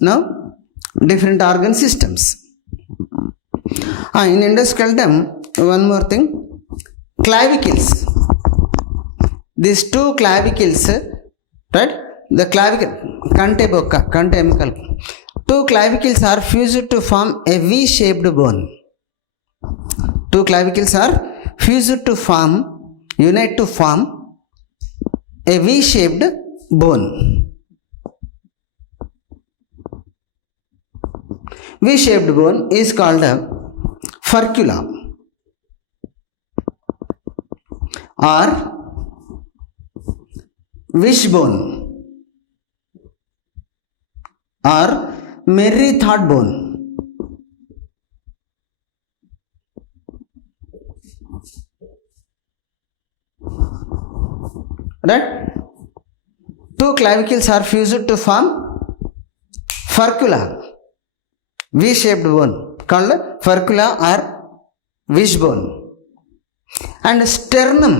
Now, different organ systems. In endoskeleton, one more thing, clavicles. These two clavicles, right? The clavicle, kante bokka, kante emikal. Two clavicles are fused to form a V-shaped bone. Two clavicles are fused to form, unite to form a V-shaped bone. V-shaped bone is called a furcula or wishbone or merry thought bone. Right? Two clavicles are fused to form furcula, V-shaped bone called furcula or wishbone. And sternum,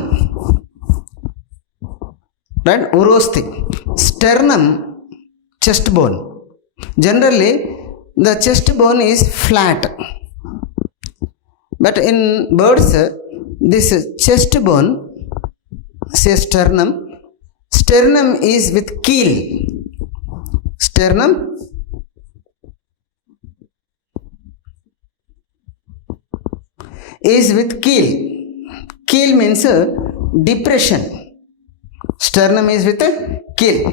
right? Urosthi, sternum, chest bone. Generally, the chest bone is flat, but in birds, this chest bone, say sternum, sternum is with keel. Sternum is with keel. Keel means depression. Sternum is with a keel.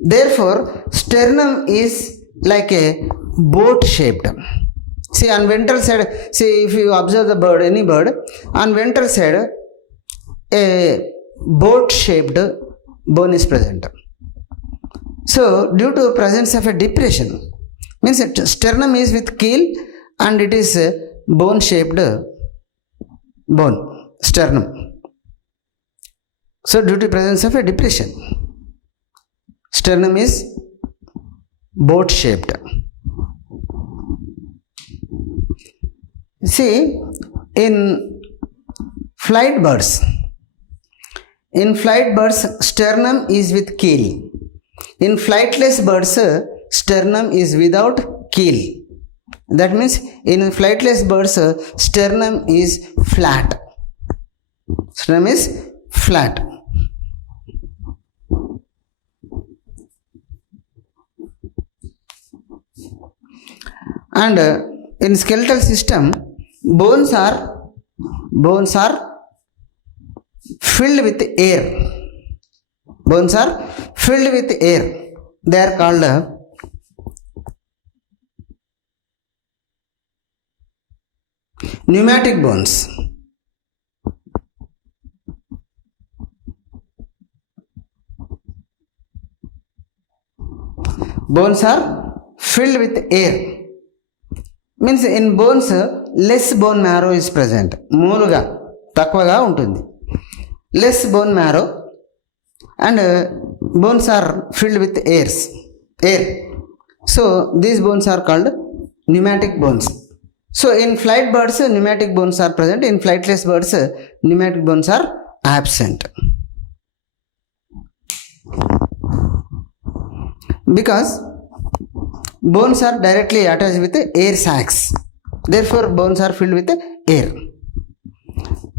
Therefore, sternum is like a boat shaped. See, on ventral side, see, if you observe the bird, any bird, on ventral side, a boat shaped bone is present. So, due to presence of a depression, means that sternum is with keel and it is a bone shaped bone, sternum. So, due to presence of a depression, sternum is boat shaped. See, in flight birds, sternum is with keel. In flightless birds, sternum is without keel. That means in flightless birds, sternum is flat. Sternum is flat. And in skeletal system, bones are filled with air. Bones are filled with air. They are called pneumatic bones. Bones are filled with air. Means in bones less bone marrow is present. Mooluga takvaga untundi. Less bone marrow and bones are filled with air. So these bones are called pneumatic bones. So in flight birds pneumatic bones are present. In flightless birds pneumatic bones are absent. Because bones are directly attached with air sacs. Therefore, bones are filled with air.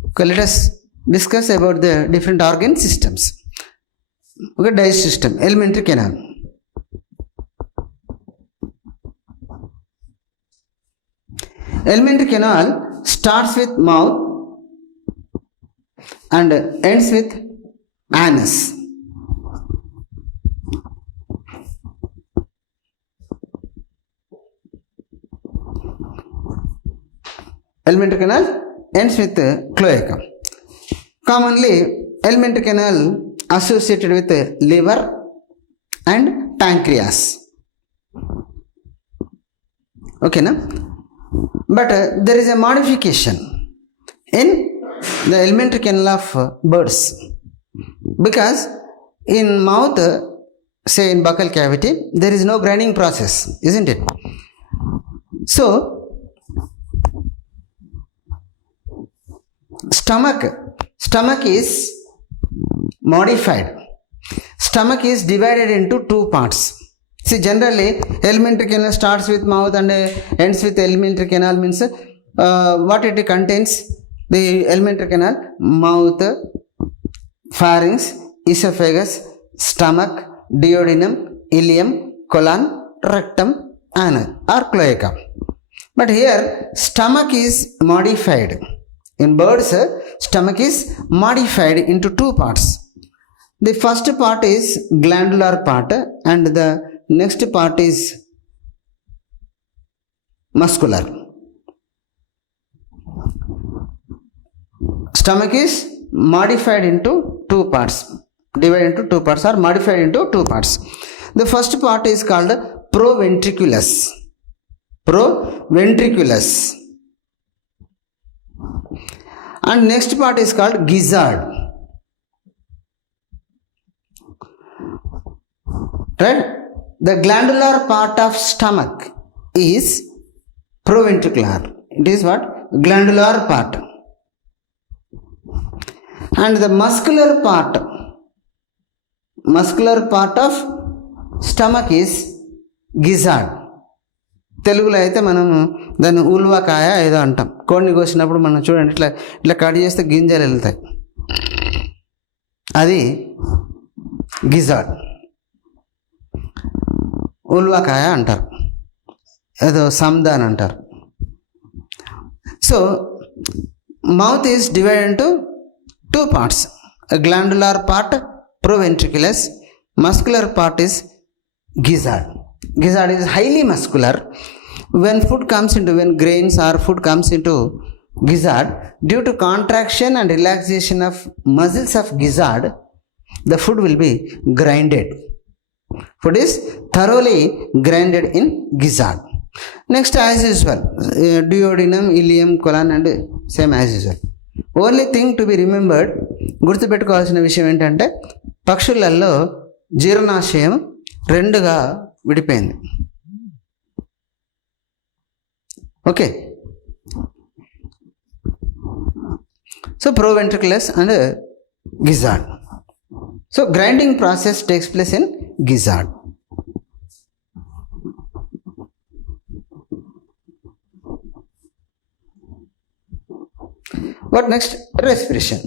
Okay, let us discuss about the different organ systems. Okay, digestive system, alimentary canal. Alimentary canal starts with mouth and ends with anus. Alimentary canal ends with cloaca. Commonly, alimentary canal associated with liver and pancreas. Okay, na? But there is a modification in the alimentary canal of birds, because in mouth, say in buccal cavity, there is no grinding process, isn't it? So, stomach is modified. Stomach is divided into two parts. See, generally, alimentary canal starts with mouth and ends with alimentary canal means what it contains. The alimentary canal, mouth, pharynx, esophagus, stomach, duodenum, ileum, colon, rectum, anus or cloaca. But here, stomach is modified. In birds, stomach is modified into two parts. The first part is glandular part and the next part is muscular. Stomach is modified into two parts, divided into two parts or modified into two parts. The first part is called proventriculus. Proventriculus. And next part is called gizzard. Right? The glandular part of stomach is proventricular. It is what? Glandular part. And the muscular part of stomach is gizzard. తెలుగులో అయితే మనము దాన్ని ఉల్వకాయ ఏదో అంటాం. కోడిని కోసినప్పుడు మనం చూడండి ఇట్లా ఇట్లా కట్ చేస్తే గింజలు వెళ్తాయి, అది గిజార్డ్, ఉల్వకాయ అంటారు, ఏదో సందాన్ అంటారు. So mouth is divided into two parts. A glandular part, proventriculus, muscular part is gizzard. Gizzard is highly muscular. When grains or food comes into gizzard, due to contraction and relaxation of muscles of gizzard, the food will be grinded. Food is thoroughly grinded in gizzard. Next, as usual, duodenum, ileum, colon and same as usual. Only thing to be remembered, గుర్తుపెట్టుకోవాల్సిన విషయం ఏంటంటే పక్షులలో జీర్ణాశయం రెండుగా విడిపోయింది. Okay, so proventriculus and gizzard. So grinding process takes place in gizzard. What next? Respiration.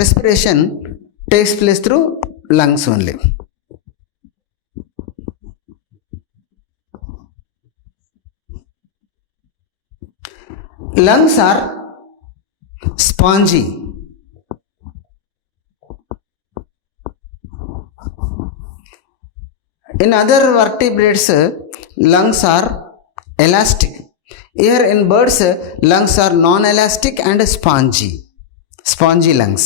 Respiration takes place through lungs only. Lungs are spongy. In other vertebrates, lungs are elastic. Here in birds, lungs are non-elastic and spongy lungs.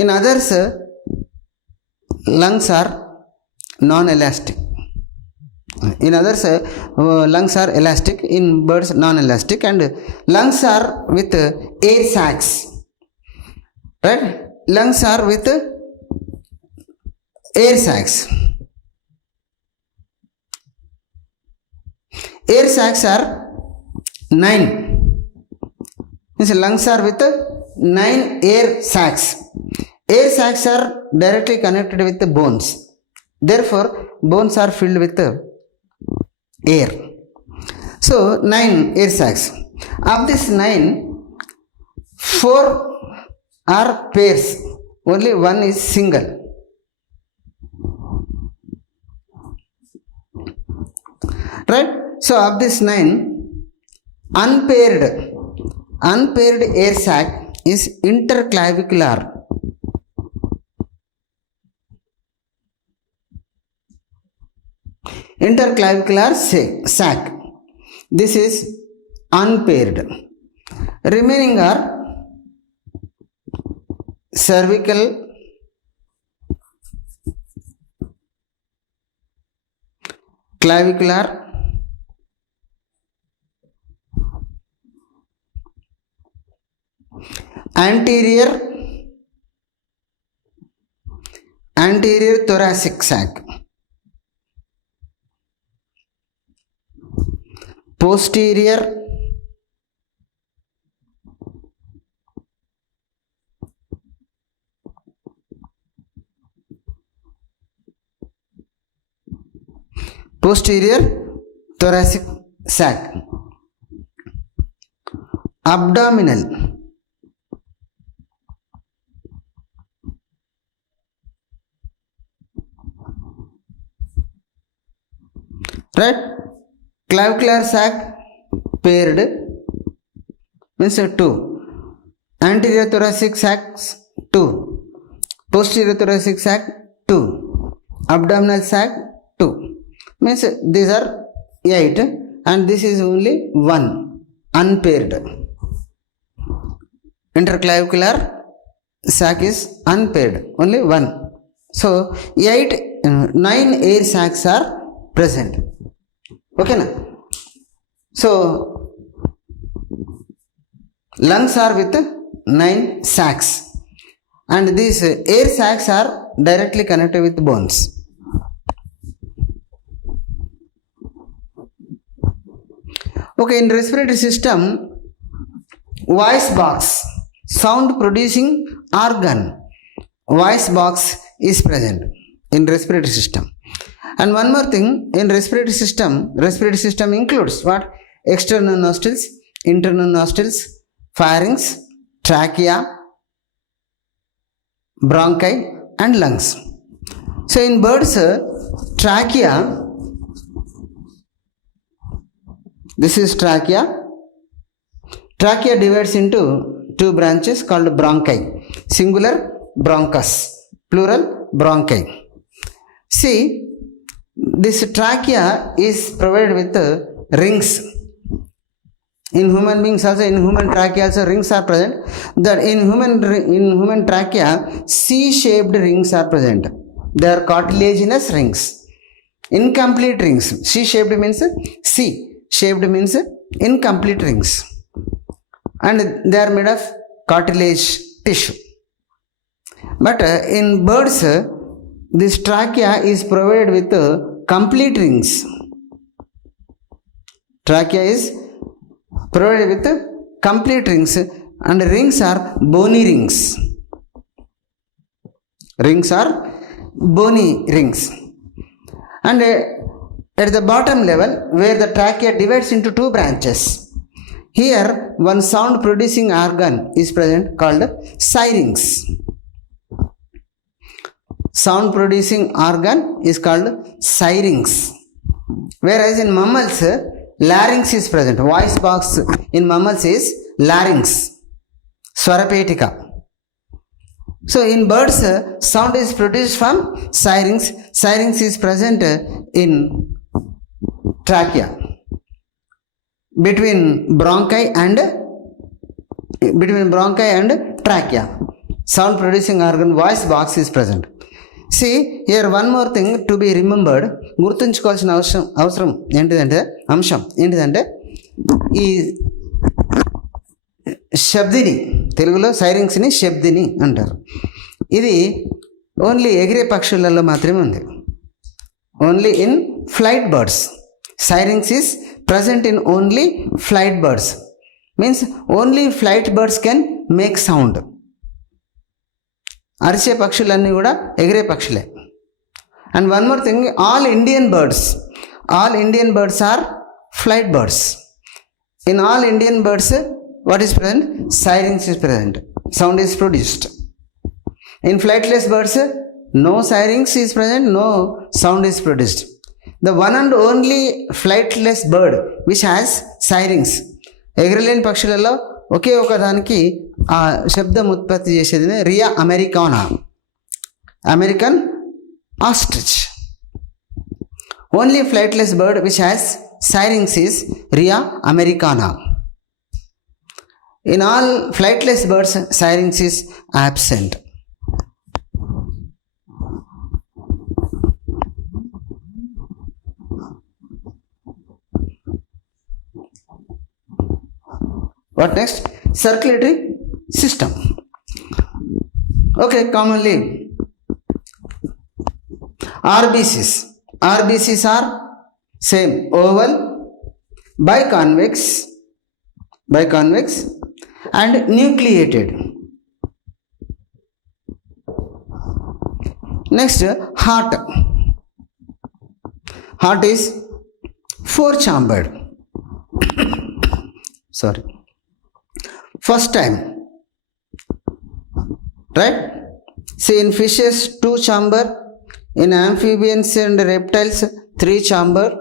In others, lungs are non-elastic. In others, lungs are elastic. In birds, non-elastic, and lungs are with air sacs. Right? Lungs are with air sacs. Air sacs are 9. Means lungs are with 9 air sacs. Air sacs are directly connected with the bones. Therefore, bones are filled with air. So, 9 air sacs. Of this 9, 4 are pairs. Only one is single. Right? So, of this 9, unpaired air sac is interclavicular. Interclavicular sac. This is unpaired. Remaining are cervical, clavicular, anterior thoracic sac, posterior posterior thoracic sac, abdominal, right? Clavicular sac paired means 2, anterior thoracic sacs 2, posterior thoracic sac 2, abdominal sac 2, means these are 8 and this is only 1 unpaired. Interclavicular sac is unpaired, only 1. So 9 air sacs are present. Okay na? So lungs are with 9 sacs and these air sacs are directly connected with bones. Okay, in respiratory system, voice box, sound producing organ, voice box is present in respiratory system. And one more thing, in respiratory system includes what? External nostrils, internal nostrils, pharynx, trachea, bronchi and lungs. So in birds, trachea, this is trachea. Trachea divides into 2 branches called bronchi, singular bronchus, plural bronchi. See, this trachea is provided with rings. In human beings also, in human trachea also rings are present. That in human trachea, C-shaped rings are present. They are cartilaginous rings. Incomplete rings. C-shaped means C-shaped means incomplete rings. And they are made of cartilage tissue. But in birds, this trachea is provided with complete rings. Trachea is provided with complete rings and rings are bony rings. Rings are bony rings. And at the bottom level where the trachea divides into 2 branches, here one sound producing organ is present called syrinx. Sound producing organ is called syrinx. Whereas in mammals, larynx is present. Voice box in mammals is larynx, swarapetika. So in birds, sound is produced from syrinx. Syrinx is present in trachea. Between bronchi and trachea, sound producing organ voice box is present. See, here one more thing to be remembered, గుర్తుంచుకోవాల్సిన అవసరం ఏంటిదంటే అంశం ఏంటిదంటే ఈ శబ్దిని, తెలుగులో సైరింగ్స్ని శబ్దిని అంటారు. ఇది only ఎగిరే పక్షులలో మాత్రమే ఉంది. Only in flight birds. Syrinx is present in only flight birds. Means only flight birds can make sound. అరిచే పక్షులన్నీ కూడా ఎగిరే పక్షులే. And one more thing, all Indian birds are flight birds. In all Indian birds, what is present? Syrinx is present. Sound is produced. In flightless birds, no syrinx is present, no sound is produced. The one and only flightless bird which has syrinx, ఎగరలేని పక్షులలో ఒకే ఒక దానికి ఆ శబ్దం ఉత్పత్తి చేసేది rhea americana, American ostrich. Only flightless bird which has syrinx is rhea americana. In all flightless birds, syrinx is absent. What next? Circulatory system. Okay, commonly RBCs are same, oval, biconvex and nucleated. Next, heart. Heart is four-chambered. Sorry. First time, right? See, in fishes, two-chamber. In amphibians and reptiles, three-chamber.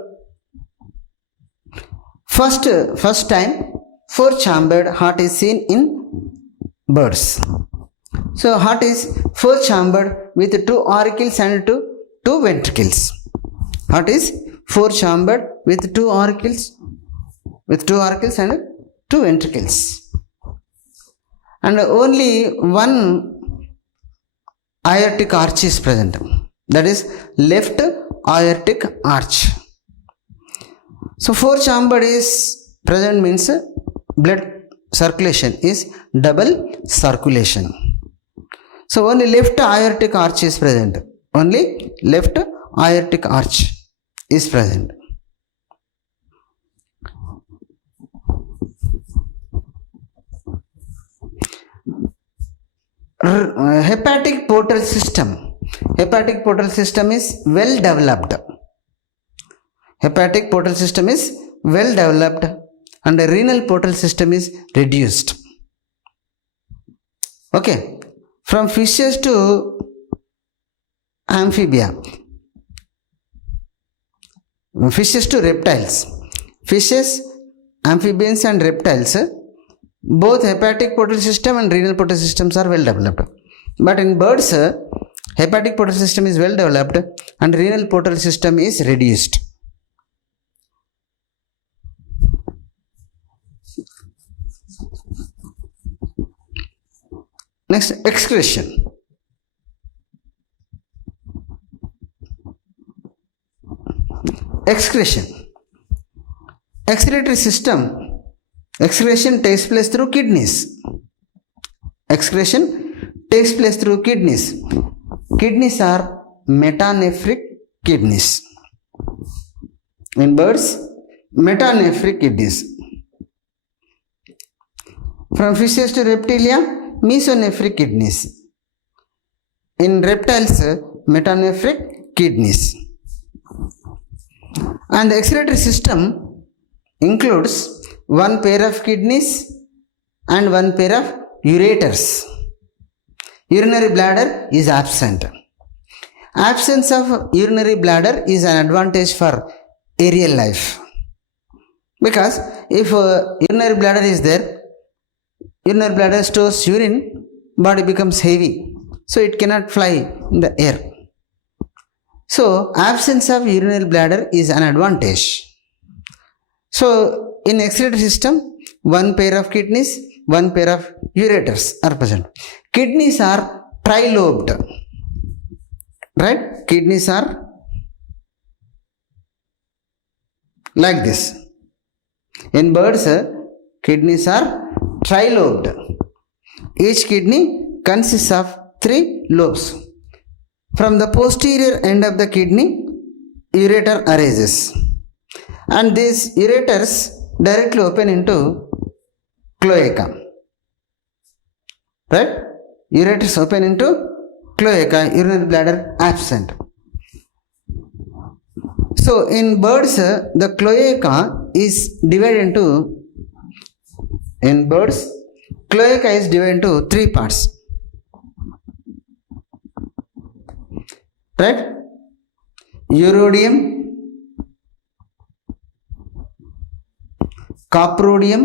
First time, four-chambered heart is seen in birds. So, heart is four-chambered with two auricles and two ventricles. Heart is four-chambered with two auricles and two ventricles. And only one aortic arch is present. That is left aortic arch. So, four-chambered is present means blood circulation is double circulation. So, only left aortic arch is present. Only left aortic arch is present. Hepatic portal system. Hepatic portal system is well developed. Hepatic portal system is well developed and the renal portal system is reduced. Okay. From fishes to amphibia. Fishes to reptiles. Fishes, amphibians and reptiles, both hepatic portal system and renal portal systems are well developed. But in birds, hepatic portal system is well developed and renal portal system is reduced. Next, excretion. Excretion. Excretory system. Excretion takes place through kidneys. Excretion takes place through kidneys. Kidneys are metanephric kidneys. In birds, metanephric kidneys. From fishes to reptilia, mesonephric kidneys. In reptiles, metanephric kidneys. And the excretory system includes one pair of kidneys and one pair of ureters. Urinary bladder is absent. Absence of urinary bladder is an advantage for aerial life. Because if urinary bladder is there, urinary bladder stores urine, body becomes heavy. So it cannot fly in the air. So absence of urinary bladder is an advantage. So in excretory system, one pair of kidneys, one pair of ureters are present. Kidneys are trilobed. Right? Kidneys are like this. In birds, kidneys are trilobed. Each kidney consists of 3 lobes. From the posterior end of the kidney, ureter arises. And these ureters directly open into cloaca. Right? Ureters open into cloaca, urinary bladder absent. So in birds, the cloaca is divided into, in birds, cloaca is divided into 3 parts. Right? Urodium, coprodium,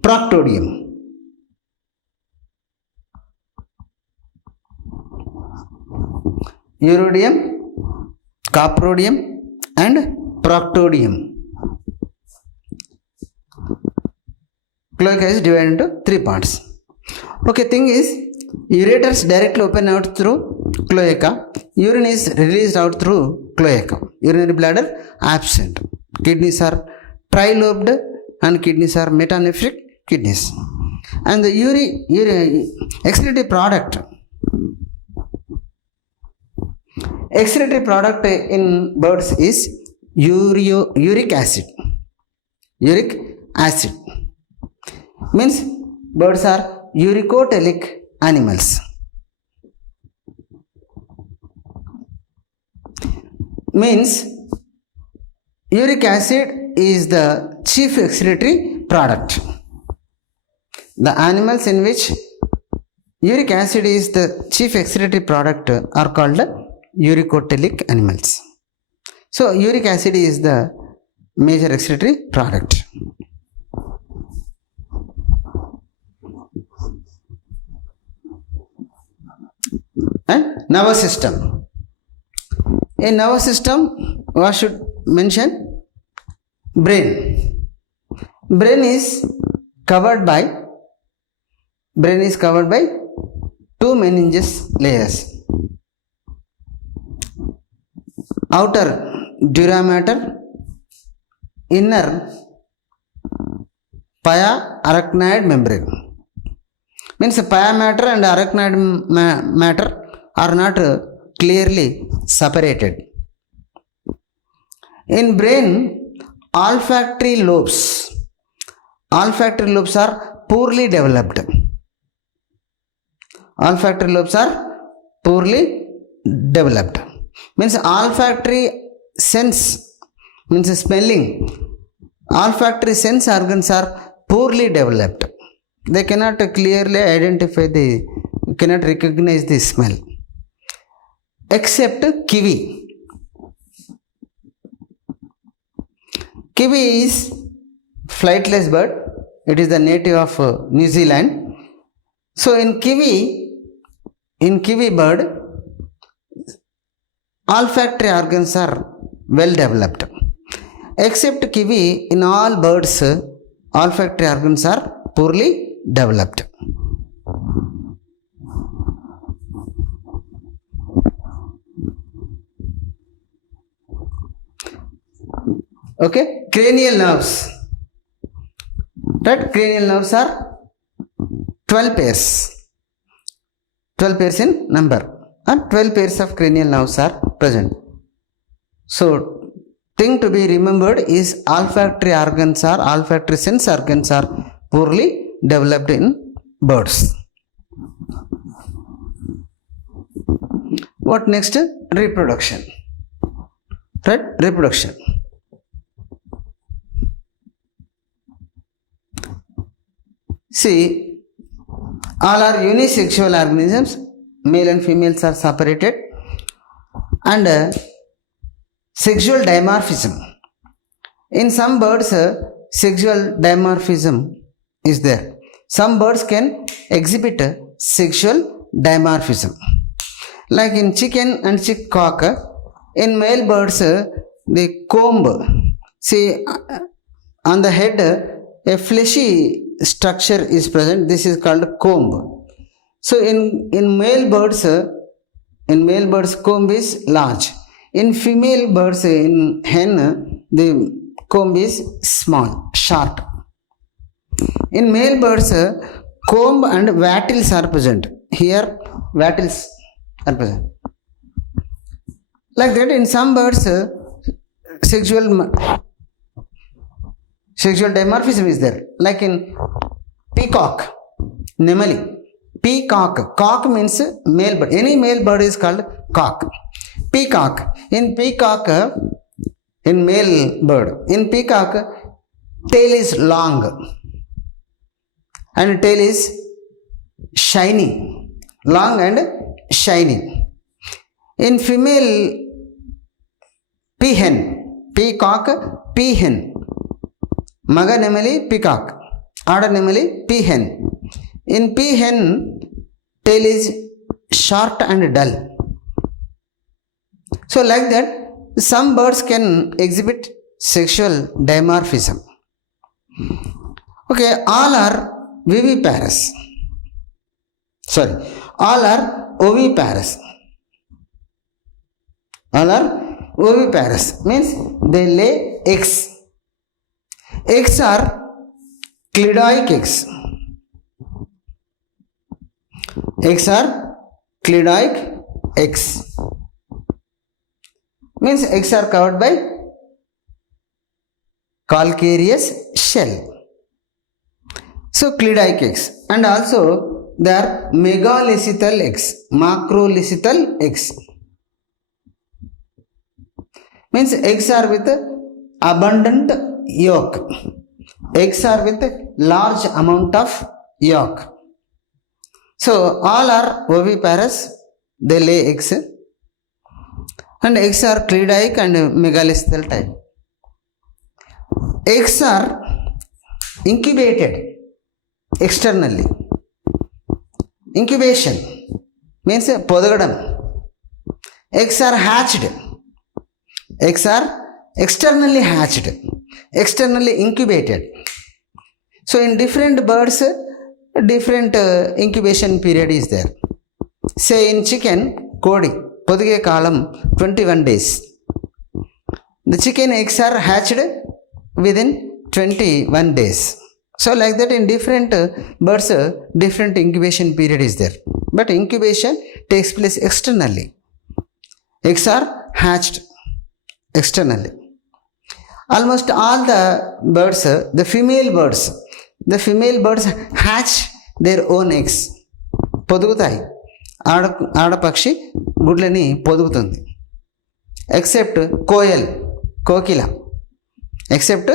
proctodium. Urodium, coprodium and proctodium. Cloaca is divided into 3 parts. Okay, thing is, ureters directly open out through cloaca. Urine is released out through cloaca. Urinary bladder absent. Kidneys are trilobed and kidneys are metanephric kidneys. And the excretory product. Excretory product in birds is uric acid. Uric acid means birds are uricotelic animals. means uric acid is the chief excretory product. The animals in which uric acid is the chief excretory product are called uricotelic animals. So uric acid is the major excretory product. And nervous system. In nervous system, what should mention? Brain. Brain is covered by two meningeus layers. Outer dura mater, inner pia arachnoid membrane. Means pia matter and arachnoid matter are not clearly separated. In brain, olfactory lobes are poorly developed. Olfactory lobes are poorly developed. Means olfactory sense, means smelling. Olfactory sense organs are poorly developed. They cannot clearly identify cannot recognize the smell. Except kiwi. Kiwi is flightless bird. It is the native of New Zealand. So in kiwi bird, olfactory organs are well developed. Except kiwi, in all birds, olfactory organs are poorly developed. Okay, cranial nerves. Right, cranial nerves are 12 pairs. 12 pairs in number, and 12 pairs of cranial nerves are present. So, thing to be remembered is olfactory sense organs are poorly developed in birds. What next? Reproduction. Right, reproduction. See, all are unisexual organisms. Male and females are separated, and sexual dimorphism. In some birds, sexual dimorphism is there. Some birds can exhibit sexual dimorphism. Like in chicken and chickcock, in male birds, the comb. See, on the head, a fleshy structure is present. This is called comb. So in male birds, comb is large. In female birds, in hen, the comb is small, short. In male birds, comb and wattles are present. Here, wattles are present. Like that, in some birds, sexual dimorphism is there. Like in peacock, nemoli. Peacock. Cock means male bird. Any male bird is called cock. Peacock. In peacock, in male bird, in peacock, tail is long and tail is shiny. Long and shiny. In female peahen, peacock, peahen. Maga nemali peacock, Ada nemali peahen. In peahen, tail is short and dull. So like that, some birds can exhibit sexual dimorphism. Okay, all are viviparous. All are oviparous. All are oviparous means they lay eggs. Eggs are clidoic eggs. Eggs are clidoic eggs. Means eggs are covered by calcareous shell. So clidoic eggs, and also they are megalithal eggs, macrolithal eggs. means eggs are with abundant yolk. Eggs are with large amount of yolk. So all are oviparous, they lay eggs, and eggs are cleidoic and megalisthal type. Eggs are incubated externally. Incubation means podagadam. Eggs are hatched. Eggs are externally hatched, externally incubated. So in different birds, different incubation period is there. Say in chicken, kodi, podige kalam 21 days. The chicken eggs are hatched within 21 days. So like that in different birds, different incubation period is there. But incubation takes place externally. Eggs are hatched externally. Almost all the birds, the female birds hatch their own eggs. పొదుగుతాయి. ఆడపక్షి గుడ్లని పొదుగుతుంది. Except కోకిల. Except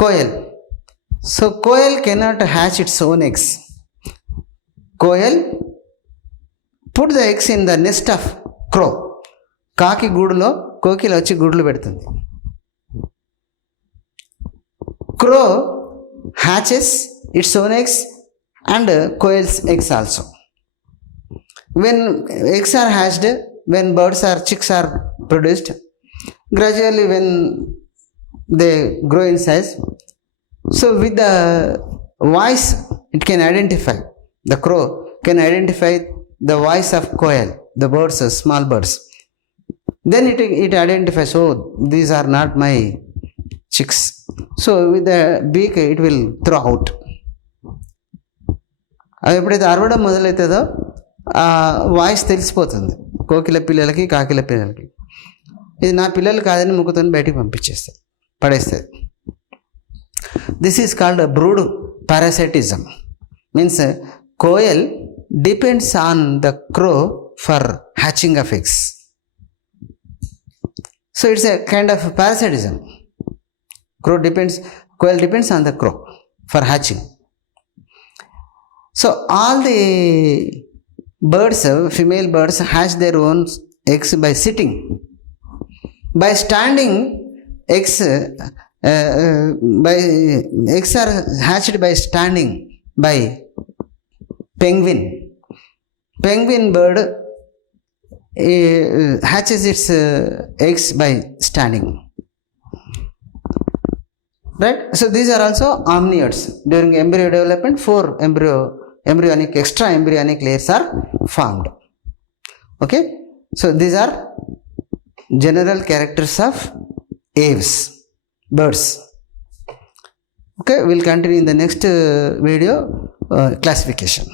koel. So koel cannot hatch its own eggs. Koel put the eggs in the nest of crow. కాకి గూడులో కోకిల వచ్చి గుడ్లు పెడుతుంది. Crow hatches its own eggs and koel's eggs also. When eggs are hatched, when chicks are produced, gradually when they grow in size, so with the voice it can identify, the crow can identify the voice of koel, the birds, small birds. Then it identifies, oh, these are not my chicks. So with the beak it will throw out. అవి ఎప్పుడైతే అరవడం మొదలవుతుందో ఆ voice తెలిసిపోతుంది కోకిల పిల్లలకి, కాకిల పిల్లలకి. ఇది నా పిల్లలు కాదని ముక్కుతో బయటికి పంపించేస్తుంది, పడేస్తుంది. This is called brood parasitism. Means koel depends on the crow for hatching of eggs. So it's a kind of parasitism. Koel depends on the crow for hatching. So all the birds, female birds, hatch their own eggs by sitting. By standing, eggs are hatched by standing by penguin. Penguin bird hatches its eggs by standing. Right? So these are also amniotes. During embryo development, 4 extra embryonic layers are formed. Okay? So these are general characters of aves, birds. Okay, we'll continue in the next video, classification.